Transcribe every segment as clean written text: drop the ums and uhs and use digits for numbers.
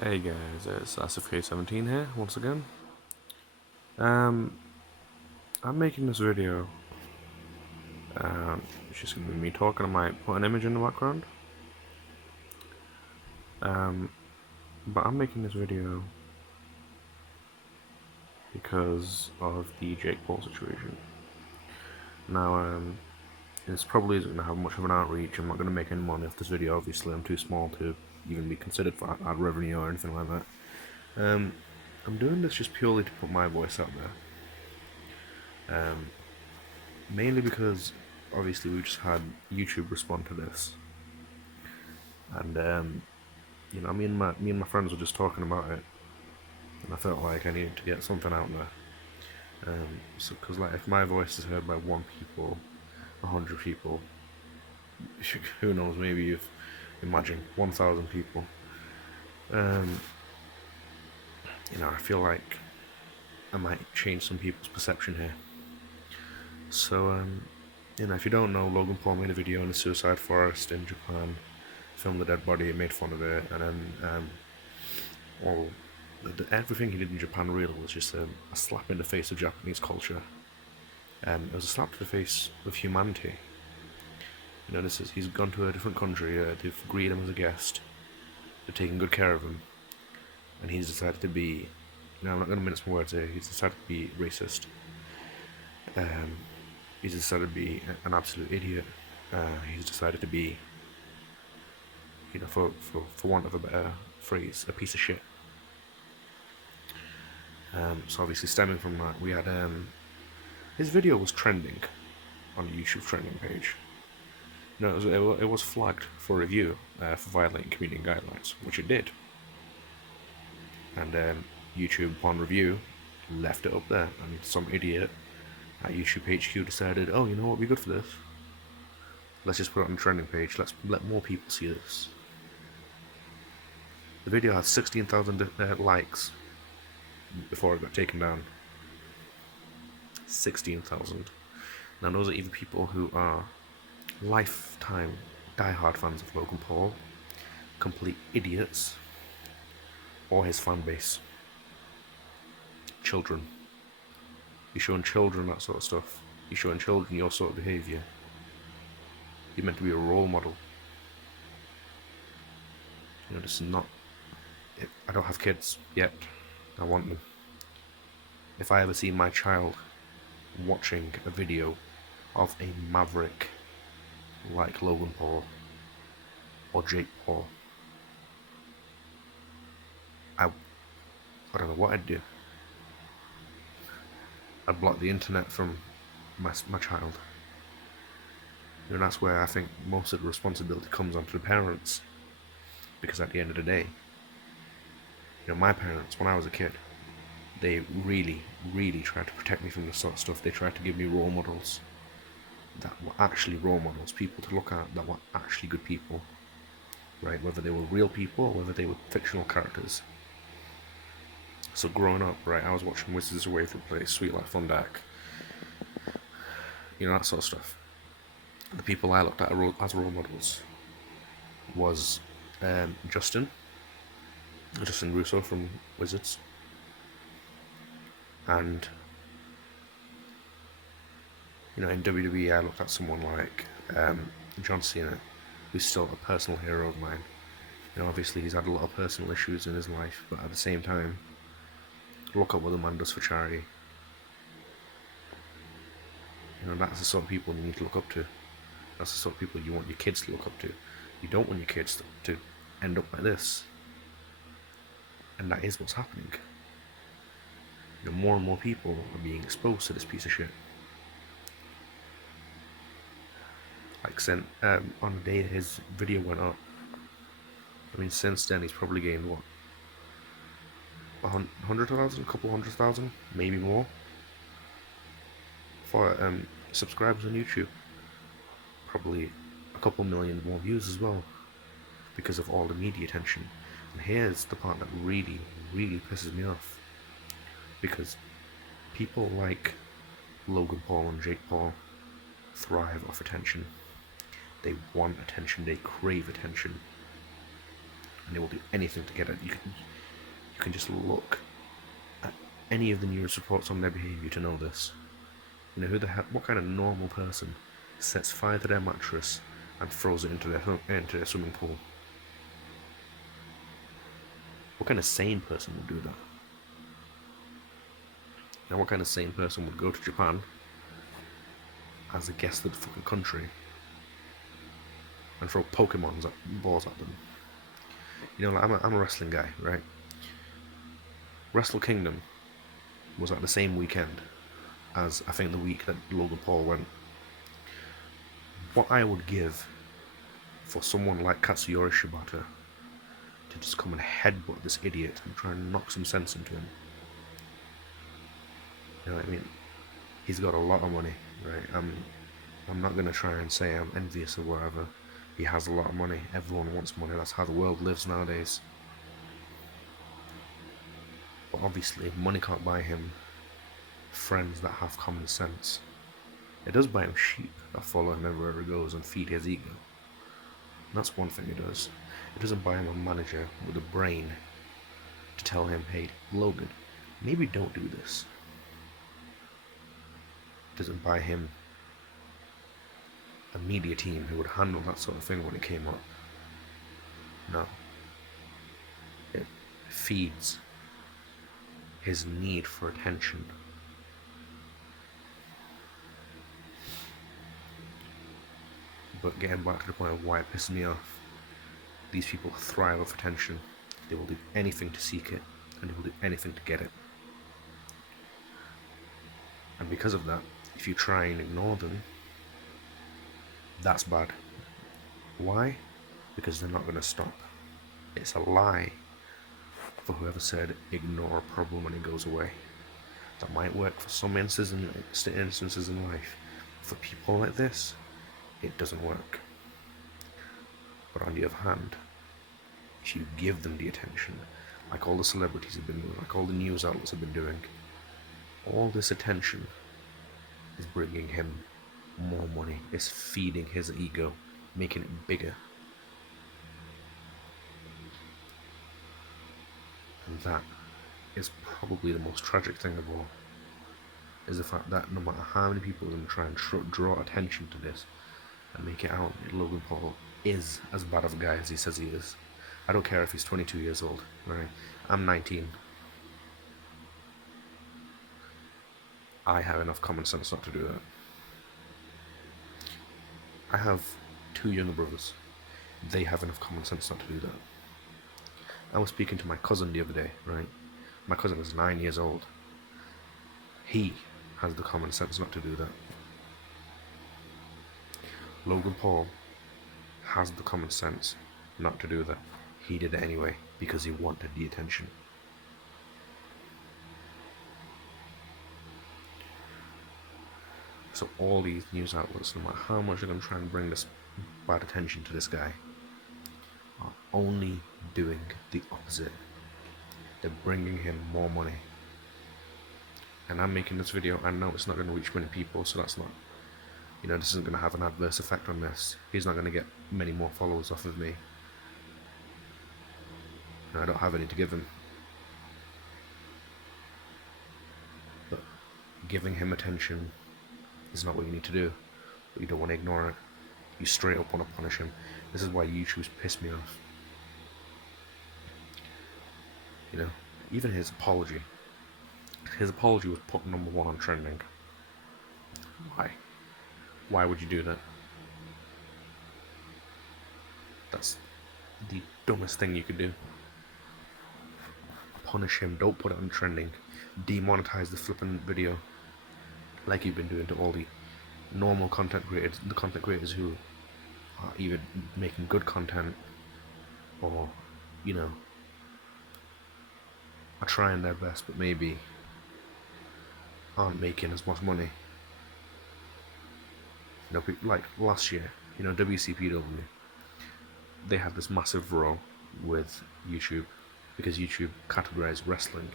Hey guys, it's SFK17 here once again. Um, I'm making this video. It's just gonna be me talking. I might put an image in the background. Um, but I'm making this video because of the Jake Paul situation. Now, this probably isn't gonna have much of an outreach. I'm not gonna make any money off this video. Obviously, I'm too small to even be considered for ad revenue or anything like that. I'm doing this just purely to put my voice out there. Mainly because obviously we just had YouTube respond to this, and me and my friends were just talking about it, and I felt like I needed to get something out there. So because like if my voice is heard by one people, 100 people, who knows? Maybe you've imagine 1,000 people. Um, I feel like I might change some people's perception here. So if you don't know, Logan Paul made a video in a suicide forest in Japan, filmed the dead body, made fun of it, and then well, everything he did in Japan really was just a slap in the face of Japanese culture. It was a slap to the face of humanity. He's gone to a different country. They've greeted him as a guest. They're taking good care of him, and he's decided to be. I'm not going to mince my words here. He's decided to be racist. He's decided to be an absolute idiot. He's decided to be, for want of a better phrase, a piece of shit. So obviously stemming from that, we had his video was trending on the YouTube trending page. It was flagged for review for violating community guidelines, which it did. And YouTube, upon review, left it up there, and some idiot at YouTube HQ decided, oh, you know what would be good for this? Let's just put it on the trending page. Let's let more people see this. The video had 16,000 likes before it got taken down. 16,000. Now those are either people who are lifetime diehard fans of Logan Paul, complete idiots, or his fan base. Children. You're showing children that sort of stuff. You're showing children your sort of behaviour. You're meant to be a role model. This is not. I don't have kids yet. I want them. If I ever see my child watching a video of a maverick like Logan Paul or Jake Paul, I don't know what I'd do. I'd block the internet from my child. That's where I think most of the responsibility comes onto the parents, because at the end of the day, my parents, when I was a kid, they really, really tried to protect me from this sort of stuff. They tried to give me role models that were actually role models, people to look at that were actually good people, right? Whether they were real people or whether they were fictional characters. So growing up, right, I was watching Wizards of Waverly Place, Sweet Life on Deck, that sort of stuff. The people I looked at as role models was Justin Russo from Wizards, and in WWE I looked at someone like John Cena, who's still a personal hero of mine. Obviously he's had a lot of personal issues in his life, but at the same time, look at what the man does for charity. That's the sort of people you need to look up to. That's the sort of people you want your kids to look up to. You don't want your kids to end up like this. And that is what's happening. More and more people are being exposed to this piece of shit. Like, on the day his video went up, since then he's probably gained, what, 100,000, a couple 100,000, maybe more, for subscribers on YouTube. Probably a couple million more views as well, because of all the media attention. And here's the part that really, really pisses me off, because people like Logan Paul and Jake Paul thrive off attention. They want attention, they crave attention. and they will do anything to get it. You can just look at any of the news reports on their behaviour to know this. You know, what kind of normal person sets fire to their mattress and throws it into their swimming pool? What kind of sane person would do that? Now, what kind of sane person would go to Japan as a guest of the fucking country and throw balls at them? You know, like, I'm a wrestling guy, right? Wrestle Kingdom was at the same weekend as I think the week that Logan Paul went. What I would give for someone like Katsuyori Shibata to just come and headbutt this idiot and try and knock some sense into him. You know what I mean? He's got a lot of money, right? I'm not gonna try and say I'm envious or whatever. He has a lot of money. Everyone wants money. That's how the world lives nowadays. But obviously, money can't buy him friends that have common sense. It does buy him sheep that follow him everywhere he goes and feed his ego. That's one thing it does. It doesn't buy him a manager with a brain to tell him, hey, Logan, maybe don't do this. It doesn't buy him a media team who would handle that sort of thing when it came up. No. It feeds his need for attention. But getting back to the point of why it pisses me off, these people thrive off attention. They will do anything to seek it, and they will do anything to get it. And because of that, if you try and ignore them, that's bad. Why? Because they're not going to stop. It's a lie for whoever said ignore a problem and it goes away. That might work for some instances in life. For people like this, it doesn't work. But on the other hand, if you give them the attention, like all the celebrities have been doing, like all the news outlets have been doing, all this attention is bringing him more money. It's feeding his ego, making it bigger. And that is probably the most tragic thing of all, is the fact that no matter how many people are going to try and draw attention to this and make it out that Logan Paul is as bad of a guy as he says he is. I don't care if he's 22 years old, right? I'm 19. I have enough common sense not to do that. I have 2 younger brothers. They have enough common sense not to do that. I was speaking to my cousin the other day, right? My cousin is 9 years old. He has the common sense not to do that. Logan Paul has the common sense not to do that. He did it anyway because he wanted the attention. So all these news outlets, no matter how much they're going to try and bring this bad attention to this guy, are only doing the opposite. They're bringing him more money. And I'm making this video, I know it's not going to reach many people, so that's not, this isn't going to have an adverse effect on this. He's not going to get many more followers off of me. And I don't have any to give him. But giving him attention is not what you need to do. But you don't want to ignore it. You straight up want to punish him. This is why YouTube's pissed me off. Even his apology. His apology was put #1 on trending. Why? Why would you do that? That's the dumbest thing you could do. Punish him, don't put it on trending. Demonetize the flipping video like you've been doing to all the normal content creators, the content creators who are either making good content or, are trying their best but maybe aren't making as much money. Like last year, WCPW, they had this massive row with YouTube because YouTube categorized wrestling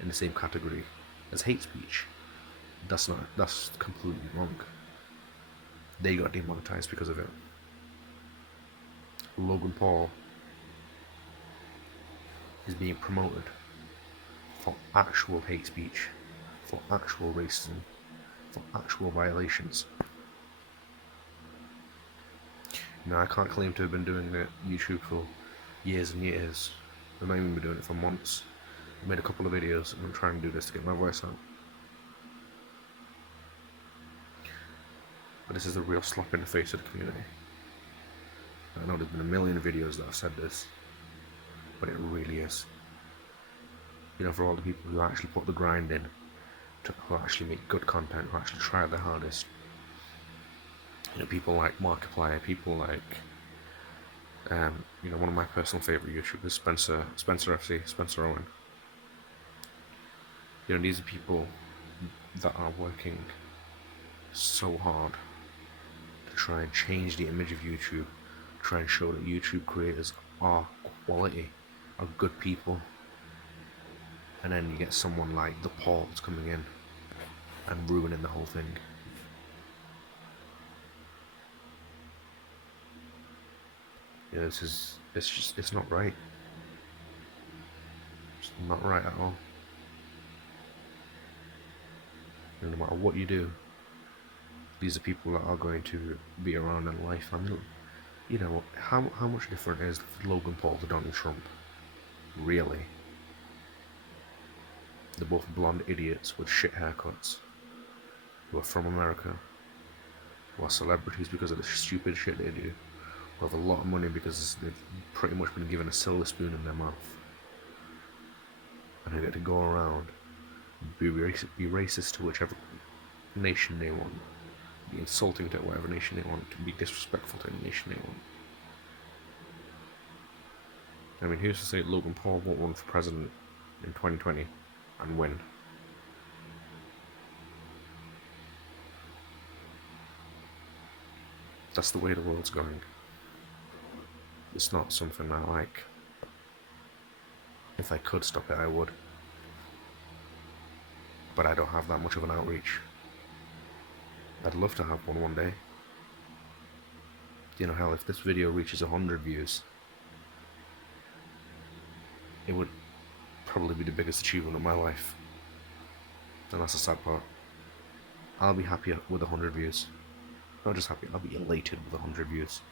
in the same category as hate speech. That's completely wrong. They got demonetized because of it. Logan Paul is being promoted for actual hate speech, for actual racism, for actual violations. Now, I can't claim to have been doing YouTube for years and years. I've not even been doing it for months. I made a couple of videos and I'm trying to do this to get my voice out. But this is a real slap in the face of the community. I know there's been a million videos that have said this, but it really is. You know, for all the people who actually put the grind in, who actually make good content, who actually try their hardest. You know, people like Markiplier, people like, you know, one of my personal favourite YouTubers, Spencer FC, Spencer Owen. You know, these are people that are working so hard to try and change the image of YouTube, try and show that YouTube creators are quality, are good people. And then you get someone like the Pauls coming in and ruining the whole thing. You know, it's not right. It's not right at all. And no matter what you do, these are people that are going to be around in life. I mean, you know, how much different is Logan Paul to Donald Trump? Really? They're both blonde idiots with shit haircuts, who are from America, who are celebrities because of the stupid shit they do, who have a lot of money because they've pretty much been given a silver spoon in their mouth. And they get to go around, be racist to whichever nation they want, be insulting to whatever nation they want, to be disrespectful to any nation they want. I mean, who's to say Logan Paul won't run for president in 2020 and win? That's the way the world's going. It's not something I like. If I could stop it, I would. But I don't have that much of an outreach. I'd love to have one day. You know, hell, if this video reaches 100 views, it would probably be the biggest achievement of my life. And that's the sad part. I'll be happy with 100 views. Not just happy, I'll be elated with 100 views.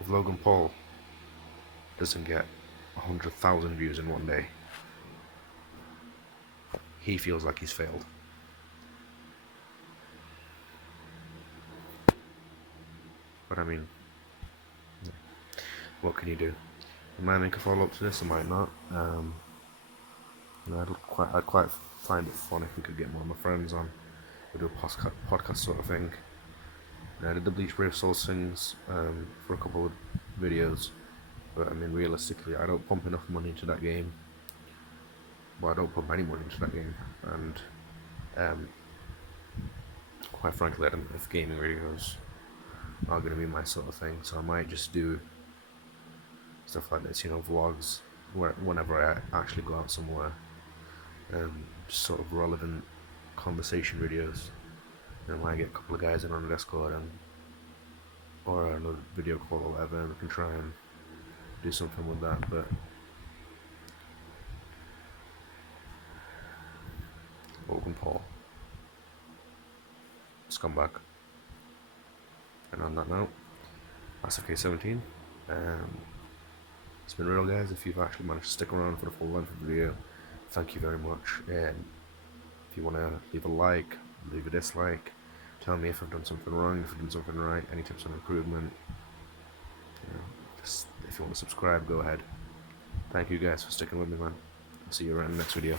If Logan Paul doesn't get 100,000 views in one day, he feels like he's failed. But I mean, what can you do? I might make a follow-up to this, I might not. You know, I'd quite find it fun if we could get more of my friends on. We do a podcast sort of thing. And I did the Bleach Brave Souls things for a couple of videos, but I mean, realistically, I don't pump enough money into that game. Well, I don't pump any money into that game, and quite frankly, I don't know if gaming videos are going to be my sort of thing, so I might just do stuff like this, you know, vlogs, whenever I actually go out somewhere, just sort of relevant conversation videos. And I might get a couple of guys in on the Discord or another video call or whatever, and we can try and do something with that. But Logan Paul, scumbag. And on that note, that's FK17. It's been real, guys. If you've actually managed to stick around for the full length of the video, thank you very much. And if you want to leave a like, leave a dislike, tell me if I've done something wrong, if I've done something right, any tips on improvement. You know, just if you want to subscribe, go ahead. Thank you guys for sticking with me, man. I'll see you around in the next video.